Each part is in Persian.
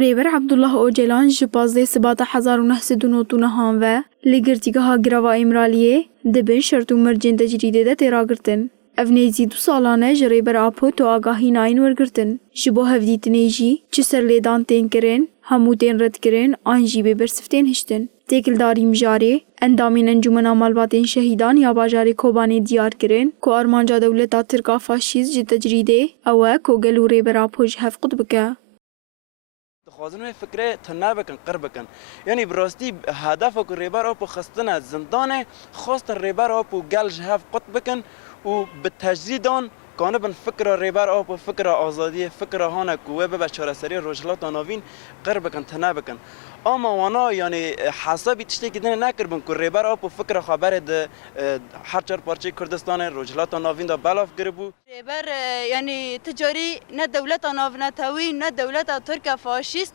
ریبر عبدالله اوجلان ji 15 Sibata 1999 ve li girtîgeha girava Îmraliyê dibin şert û mircên tecrîdê de têra girtin. Ev nêzî 2 salan e ji rêber Apo tuagahî nayên wergirtin. Ji bo hevdîtinê jî çi serlêdan tên kirin, hemû tên redkirin an jî bêbirsif tên hiştin. Têkildarî mijarê endamên Encûmena Malbatên Şehîdan ya bajarê Kobanê diyar kirin ku armanca dewleta Tirka faşîst ji tecrîdê ew e ku gel û rêber Apo ji hev qut bike. خوازن فکر تنها بکن قرب بکن یعنی براستی هدف کو ریبر آب و خستن زندانه خواستن ریبر آب و گلج هف قط بکن و به تجدیدان کانه بن فکر ریبر آب و فکر آزادی فکر هانه کوه به بچاره سری روجلات ناوین قرب بکن تنها بکن اما وانا یعنی حسابی تشتی کدن نکر بن کو ریبر آب و فکر خبر ده هر چهار پارچه کردستان روجلات ناوین دا بلاف گربو ریبر یعنی تجاری نه دولت ناونتاوی نه دولت ترکیه فاشیست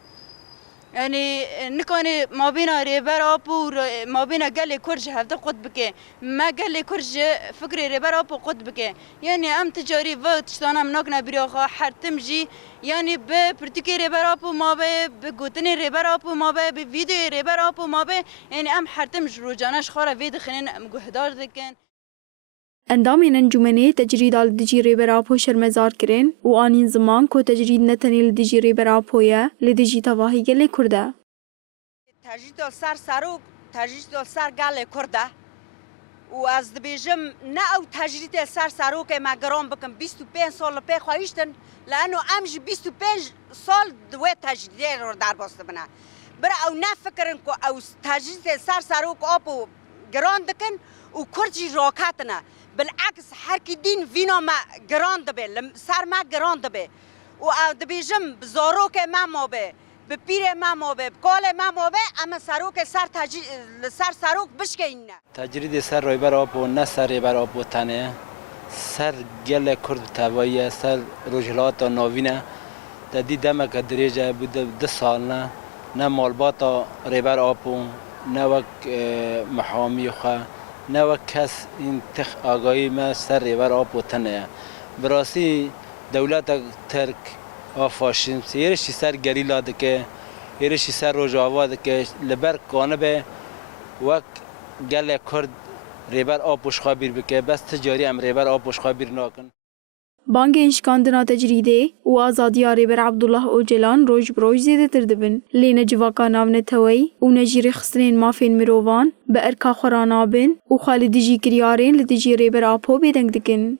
یعنی نکنه ما بین ریبر آب و ما بین گل کرج هفته قط بکه ما گل کرج فکر ریبر آب قط بکه یعنی ام تجاری و تشتانم ناک نبریاخا حرتم جی یعنی به پرتیکی ریبر آب ما به گوتنی ریبر آب ما به ویدیو ریبر آب ما به یعنی ام حرتم روزانش خورا وید خنین گهدار دکن Endamên encûmenê tecrîd li dijî rêber Apo şermezar kirin û anîn ziman ku tecrîd ne tenê li dijî rêber Apo ye, li dijî tevahî gelê Kurd e. Tecrîd ser serok, tecrîd ser gelê Kurd e. û ez dibêjim ne ew tecrîdê ser serokê me giran bikin 25 sal li pê xwayîştin leno em jî 25 sal di wê tecrîdê re derbas dibine. Bir ew nefikirin ku ew tecrîdê ser serok Apo giran dikin û Kurd jî raketine. بالعكس حركي دين فينا ما جراند به سر ما جراند به و دبيجم بزاروك ما به بپیر ما به بقال ما به اما سروک سر سروک بشکینه تجرید سر ریبر آب و نه سر ریبر آب و تنه سر گل کرد تبایی سر رجلات ناوینه دادی دمک دریجه بود 2 سال نه مالبات ریبر آب و نه وک محامی خو نه و کس این تخ آگاهی ما سر ریبر آب و تنه براسی دولت ترک آفاشیم یرشی سر گریلا دکه یرشی سر روجاوا دکه لبر کانه به وک گل کرد ریبر آب و شخابیر بکه بس تجاری ام ریبر آب و شخابیر ناکن Bangên şikandina tecrîdê û azadiya rêber Abdullah Ocalan roj bi roj zêdetir dibin. Lê ne civaka navneteweyî û ne jî rêxistinên mafên mirovan bi erka xwe ranabin û xwe li dijî kiryarên li dijî rêber Apo bêdeng dikin.